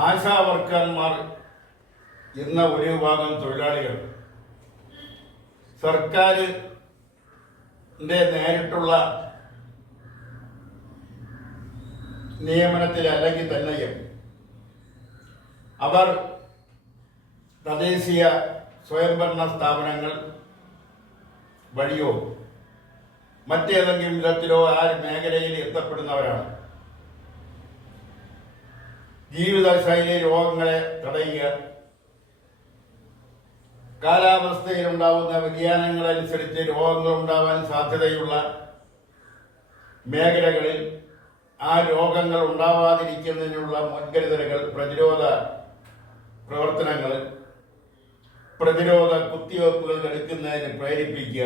ആശാ വർക്കർമാർ എന്ന ഒരു വിഭാഗം തൊഴിലാളികൾ സർക്കാരിൻ്റെ നേരിട്ടുള്ള നിയമനത്തിൽ അല്ലെങ്കിൽ തന്നെയും അവർ തദ്ദേശീയ സ്വയംഭരണ സ്ഥാപനങ്ങൾ വഴിയോ മറ്റേതെങ്കിലും വിധത്തിലോ ആ മേഖലയിൽ എത്തപ്പെടുന്നവരാണ്. ജീവിതശൈലി രോഗങ്ങളെ തടയുക, കാലാവസ്ഥയിലുണ്ടാവുന്ന വ്യതിയാനങ്ങളനുസരിച്ച് രോഗങ്ങൾ ഉണ്ടാവാൻ സാധ്യതയുള്ള മേഖലകളിൽ ആ രോഗങ്ങൾ ഉണ്ടാവാതിരിക്കുന്നതിനുള്ള മുൻകരുതലുകൾ, പ്രതിരോധ പ്രവർത്തനങ്ങൾ, പ്രതിരോധ കുത്തിവയ്പ്പുകൾ എടുക്കുന്നതിന് പ്രേരിപ്പിക്കുക,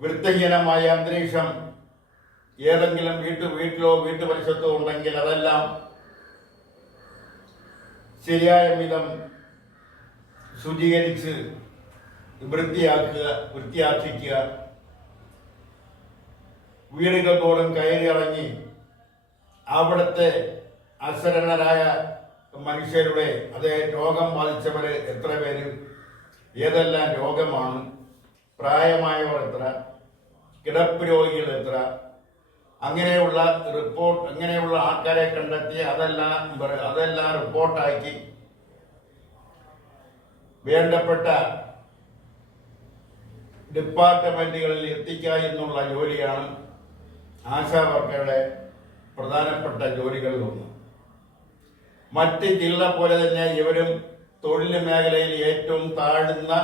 വൃത്തിഹീനമായ അന്തരീക്ഷം ഏതെങ്കിലും വീട്ടിലോ വീട്ടുപരിസരത്തോ ഉണ്ടെങ്കിൽ അതെല്ലാം ശരിയായ വിധം ശുചീകരിച്ച് വൃത്തിയാക്കിക്കുക, വീടുകൾ തോറും കയറിയിറങ്ങി അവിടുത്തെ അശരണരായ മനുഷ്യരുടെ അതേ രോഗം ബാധിച്ചവര് എത്ര പേര്, ഏതെല്ലാം രോഗമാണ്, പ്രായമായവർ എത്ര, കിടപ്പ് രോഗികൾ എത്ര, അങ്ങനെയുള്ള റിപ്പോർട്ട്, അങ്ങനെയുള്ള ആൾക്കാരെ കണ്ടെത്തി അതെല്ലാം റിപ്പോർട്ടാക്കി വേണ്ടപ്പെട്ട ഡിപ്പാർട്ട്മെന്റുകളിൽ എത്തിക്കുക എന്നുള്ള ജോലിയാണ് ആശാ വർക്കറുടെ പ്രധാനപ്പെട്ട ജോലികളിലൊന്ന്. മറ്റ് ജില്ല പോലെ തന്നെ ഇവരും തൊഴിൽ മേഖലയിൽ ഏറ്റവും താഴ്ന്ന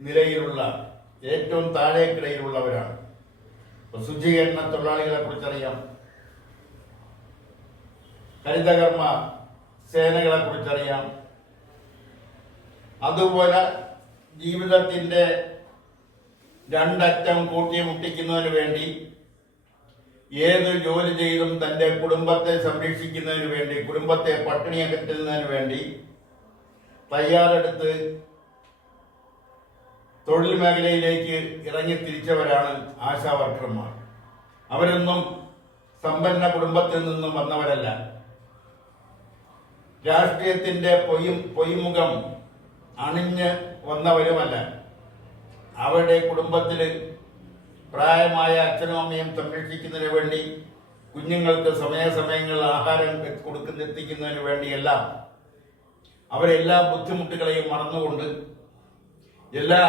നിലയിലുള്ള, ഏറ്റവും താഴേക്കിടയിലുള്ളവരാണ്. ശുചീകരണ തൊഴിലാളികളെ കുറിച്ചറിയാം, ഹരിതകർമ്മ സേനകളെ കുറിച്ചറിയാം. അതുപോലെ ജീവിതത്തിന്റെ രണ്ടറ്റം കൂട്ടിമുട്ടിക്കുന്നതിന് വേണ്ടി ഏത് ജോലി ചെയ്തും തന്റെ കുടുംബത്തെ സംരക്ഷിക്കുന്നതിന് വേണ്ടി, കുടുംബത്തെ പട്ടിണി അകറ്റുന്നതിന് വേണ്ടി തയ്യാറെടുത്ത് തൊഴിൽ മേഖലയിലേക്ക് ഇറങ്ങി തിരിച്ചവരാണ് ആശാ വർക്കർമാർ. അവരൊന്നും സമ്പന്ന കുടുംബത്തിൽ നിന്നും വന്നവരല്ല. രാഷ്ട്രീയത്തിന്റെ പൊയ്മുഖം അണിഞ്ഞ് വന്നവരുമല്ല. അവരുടെ കുടുംബത്തിൽ പ്രായമായ അച്ഛനും അമ്മയും സംരക്ഷിക്കുന്നതിന് വേണ്ടി, കുഞ്ഞുങ്ങൾക്ക് സമയാസമയങ്ങളിൽ ആഹാരം എത്തിക്കുന്നതിന് വേണ്ടിയെല്ലാം അവരെല്ലാ ബുദ്ധിമുട്ടുകളെയും മറന്നുകൊണ്ട്, എല്ലാ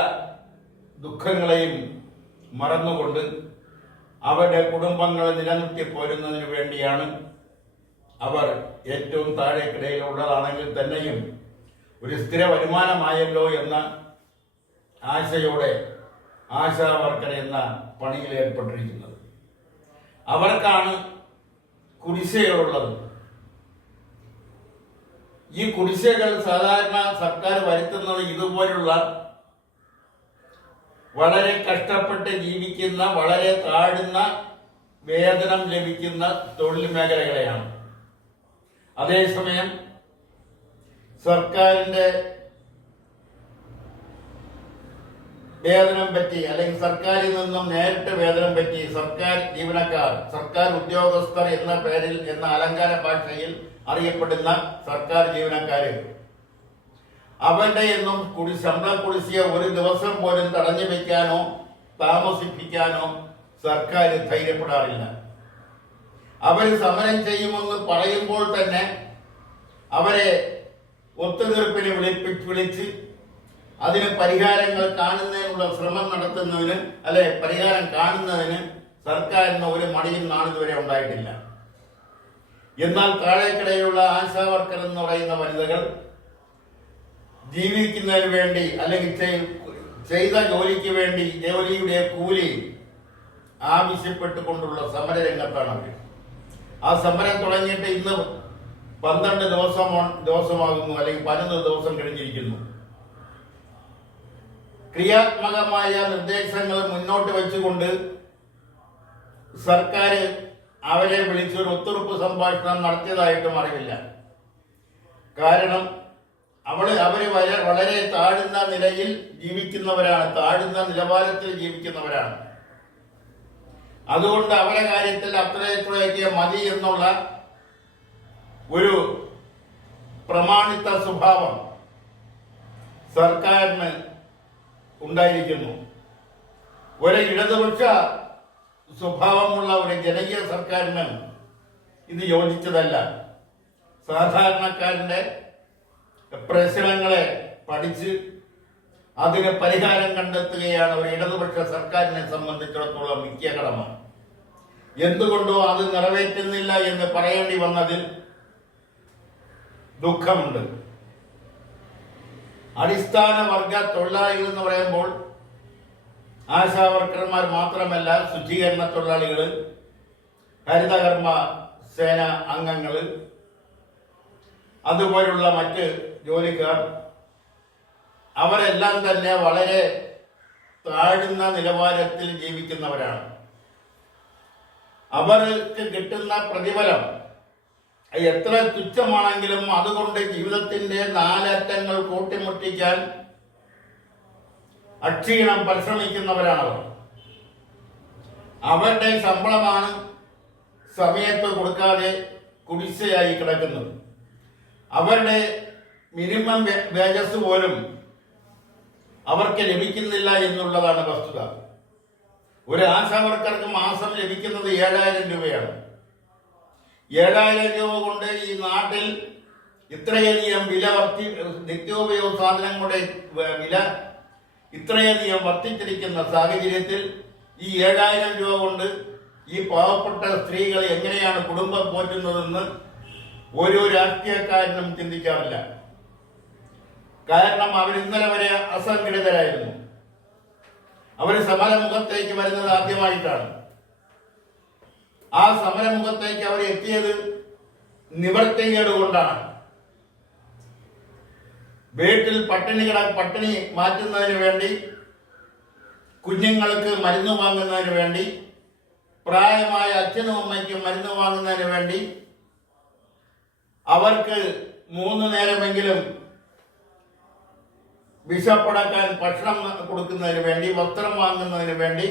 ദുഃഖങ്ങളെയും മറന്നുകൊണ്ട് അവരുടെ കുടുംബങ്ങളെ നിലനിർത്തി പോരുന്നതിന് വേണ്ടിയാണ് അവർ ഏറ്റവും താഴേക്കിടയിലുള്ളതാണെങ്കിൽ തന്നെയും ഒരു സ്ഥിര വരുമാനമായല്ലോ എന്ന ആശയോടെ ആശാ വർക്കർ എന്ന പണിയിൽ ഏർപ്പെട്ടിരിക്കുന്നത്. അവർക്കാണ് കുടിശ്ശികകളുള്ളത്. ഈ കുടിശ്ശികകൾ സാധാരണ സർക്കാർ വരുത്തുന്നത് ഇതുപോലുള്ള വളരെ കഷ്ടപ്പെട്ട് ജീവിക്കുന്ന, വളരെ താഴ്ന്ന വേതനം ലഭിക്കുന്ന തൊഴിൽ മേഖലകളെയാണ്. അതേസമയം സർക്കാരിന്റെ വേതനം പറ്റി, അല്ലെങ്കിൽ സർക്കാരിൽ നിന്നും നേരിട്ട് വേതനം പറ്റി സർക്കാർ ജീവനക്കാർ, സർക്കാർ ഉദ്യോഗസ്ഥർ എന്ന പേരിൽ, എന്ന അലങ്കാര ഭാഷയിൽ അറിയപ്പെടുന്ന സർക്കാർ ജീവനക്കാര്, അവരുടെ എന്നും ശമ്പള കുടിശ്ശിക ഒരു ദിവസം പോലും തടഞ്ഞു വെക്കാനോ താമസിപ്പിക്കാനോ സർക്കാർ ധൈര്യപ്പെടാറില്ല. അവർ സമരം ചെയ്യുമെന്ന് പറയുമ്പോൾ തന്നെ അവരെ ഒത്തുതീർപ്പിന് വിളിച്ച് അതിന് പരിഹാരങ്ങൾ കാണുന്നതിനുള്ള ശ്രമം നടത്തുന്നതിന്, പരിഹാരം കാണുന്നതിന് സർക്കാരിന് ഒരു മടിയും നാളിതുവരെ ഉണ്ടായിട്ടില്ല. എന്നാൽ താഴേക്കിടയിലുള്ള ആശാ വർക്കർ എന്ന് പറയുന്ന വനിതകൾ ജീവിക്കുന്നതിന് വേണ്ടി, അല്ലെങ്കിൽ ചെയ്ത ജോലിക്ക് വേണ്ടി ജോലിയുടെ കൂലി ആവശ്യപ്പെട്ടുകൊണ്ടുള്ള സമരരംഗത്താണ് അവർ. ആ സമരം തുടങ്ങിയിട്ട് ഇന്ന് 12 ദിവസമാകുന്നു, അല്ലെങ്കിൽ 11 ദിവസം കഴിഞ്ഞിരിക്കുന്നു. ക്രിയാത്മകമായ നിർദ്ദേശങ്ങൾ മുന്നോട്ട് വെച്ചുകൊണ്ട് സർക്കാർ അവരെ വിളിച്ചൊരു ഒത്തുറപ്പ് സംഭാഷണം നടത്തിയതായിട്ടും അറിവില്ല. കാരണം അവര് വളരെ താഴ്ന്ന നിലയിൽ ജീവിക്കുന്നവരാണ്, താഴ്ന്ന നിലവാരത്തിൽ ജീവിക്കുന്നവരാണ്. അതുകൊണ്ട് അവരുടെ കാര്യത്തിൽ അത്രയൊക്കെ മതി എന്നുള്ള ഒരു പ്രമാണിത്ത സ്വഭാവം സർക്കാരിന് ഉണ്ടായിരിക്കുന്നു. ഒരു ഇടതുപക്ഷ സ്വഭാവമുള്ള ഒരു ജനകീയ സർക്കാരിന് ഇത് യോജിച്ചതല്ല. സാധാരണക്കാരന്റെ പ്രശ്നങ്ങളെ പഠിച്ച് അതിന് പരിഹാരം കണ്ടെത്തുകയാണ് ഒരു ഇടതുപക്ഷ സർക്കാരിനെ സംബന്ധിച്ചിടത്തോളം മുഖ്യ കടമ. എന്തുകൊണ്ടോ അത് നിറവേറ്റുന്നില്ല എന്ന് പറയേണ്ടി വന്നതിൽ ദുഃഖമുണ്ട്. അടിസ്ഥാന വർഗ തൊഴിലാളികൾ എന്ന് പറയുമ്പോൾ ആശാവർക്കർമാർ മാത്രമല്ല, ശുചീകരണ തൊഴിലാളികൾ, ഹരിതകർമ്മ സേന അംഗങ്ങൾ, അതുപോലുള്ള മറ്റ് ജോലിക്കാർ, അവരെല്ലാം തന്നെ വളരെ താഴ്ന്ന നിലവാരത്തിൽ ജീവിക്കുന്നവരാണ്. അവർക്ക് കിട്ടുന്ന പ്രതിഫലം എത്ര തുച്ഛമാണെങ്കിലും അതുകൊണ്ട് ജീവിതത്തിന്റെ നാലറ്റങ്ങൾ കൂട്ടിമുട്ടിക്കാൻ അക്ഷീണം പരിശ്രമിക്കുന്നവരാണവർ. അവരുടെ ശമ്പളമാണ് സമയത്ത് കൊടുക്കാതെ കുടിശ്ശയായി കിടക്കുന്നത്. അവരുടെ മിനിമം വേജസ് പോലും അവർക്ക് ലഭിക്കുന്നില്ല എന്നുള്ളതാണ് വസ്തുത. ഒരു ആശാവർക്കർക്ക് മാസം ലഭിക്കുന്നത് 7,000 രൂപയാണ്. 7,000 രൂപ കൊണ്ട് ഈ നാട്ടിൽ ഇത്രയധികം വില നിത്യോപയോഗ സാധനങ്ങളുടെ വില ഇത്രയധികം വർദ്ധിച്ചിരിക്കുന്ന സാഹചര്യത്തിൽ ഈ 7,000 രൂപ കൊണ്ട് ഈ പാവപ്പെട്ട സ്ത്രീകൾ എങ്ങനെയാണ് കുടുംബം പോറ്റുന്നതെന്ന് ഓരോ രാഷ്ട്രീയക്കാരനും ചിന്തിക്കാറില്ല. കാരണം അവർ ഇന്നലെ വരെ അസംഘടിതരായിരുന്നു. അവർ സമരമുഖത്തേക്ക് വരുന്നത് ആദ്യമായിട്ടാണ്. ആ സമരമുഖത്തേക്ക് അവർ എത്തിയത് നിവർത്തികേട് കൊണ്ടാണ്. വീട്ടിൽ പട്ടിണി മാറ്റുന്നതിന് വേണ്ടി, കുഞ്ഞുങ്ങൾക്ക് മരുന്ന് വാങ്ങുന്നതിന് വേണ്ടി, പ്രായമായ അച്ഛനും അമ്മയ്ക്കും മരുന്ന് വാങ്ങുന്നതിന് വേണ്ടി, അവർക്ക് 3 നേരമെങ്കിലും വിശപ്പടക്കാൻ ഭക്ഷണം കൊടുക്കുന്നതിന് വേണ്ടി, വസ്ത്രം വാങ്ങുന്നതിന് വേണ്ടി,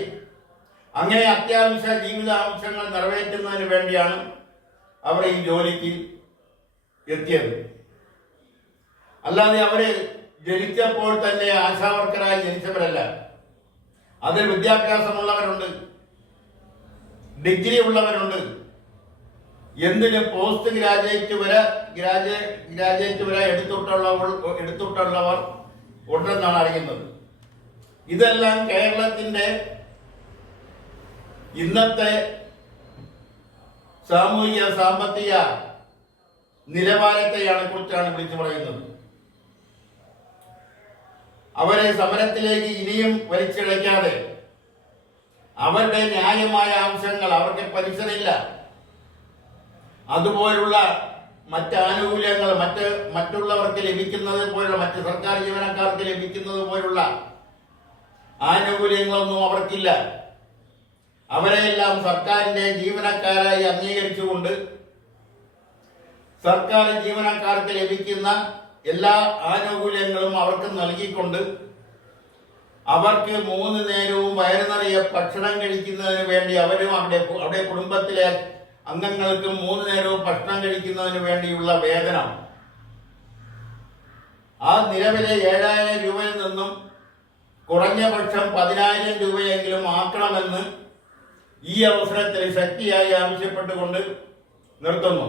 അങ്ങനെ അത്യാവശ്യ ജീവിത ആവശ്യങ്ങൾ നിറവേറ്റുന്നതിന് വേണ്ടിയാണ് അവർ ഈ ജോലിക്ക് എത്തിയത്. അല്ലാതെ അവര് ജനിച്ചപ്പോൾ തന്നെ ആശാവർക്കറായി ജനിച്ചവരല്ല. അതിൽ വിദ്യാഭ്യാസമുള്ളവരുണ്ട്, ഡിഗ്രി ഉള്ളവരുണ്ട്, എന്തിന് പോസ്റ്റ് ഗ്രാജുവേറ്റ് വരെ എടുത്തിട്ടുള്ളവർ ഉണ്ടെന്നാണ് അറിയുന്നത്. ഇതെല്ലാം കേരളത്തിന്റെ ഇന്നത്തെ സാമൂഹിക സാമ്പത്തിക കുറിച്ചാണ് വിളിച്ചു പറയുന്നത്. അവരെ സമരത്തിലേക്ക് ഇനിയും വലിച്ചിഴയ്ക്കാതെ അവരുടെ ന്യായമായ ആവശ്യങ്ങൾ, അവർക്ക് പെൻഷനില്ല, അതുപോലുള്ള മറ്റ് ആനുകൂല്യങ്ങൾ, മറ്റുള്ളവർക്ക് ലഭിക്കുന്നത് പോലുള്ള, മറ്റ് സർക്കാർ ജീവനക്കാർക്ക് ലഭിക്കുന്നത് പോലുള്ള ആനുകൂല്യങ്ങളൊന്നും അവർക്കില്ല. അവരെയെല്ലാം സർക്കാരിന്റെ ജീവനക്കാരായി അംഗീകരിച്ചുകൊണ്ട് സർക്കാർ ജീവനക്കാർക്ക് ലഭിക്കുന്ന എല്ലാ ആനുകൂല്യങ്ങളും അവർക്ക് നൽകിക്കൊണ്ട് അവർക്ക് 3 നേരവും വയറു നിറയെ ഭക്ഷണം കഴിക്കുന്നതിന് വേണ്ടി അവരും അവിടെ കുടുംബത്തിലെ അംഗങ്ങൾക്കും 3 നേരവും ഭക്ഷണം കഴിക്കുന്നതിന് വേണ്ടിയുള്ള വേതനം ആ നിലവിലെ 7,000 രൂപയിൽ നിന്നും കുറഞ്ഞ പക്ഷം 10,000 രൂപയെങ്കിലും ആക്കണമെന്ന് ഈ അവസരത്തിൽ ശക്തിയായി ആവശ്യപ്പെട്ടുകൊണ്ട് നിർത്തുന്നു.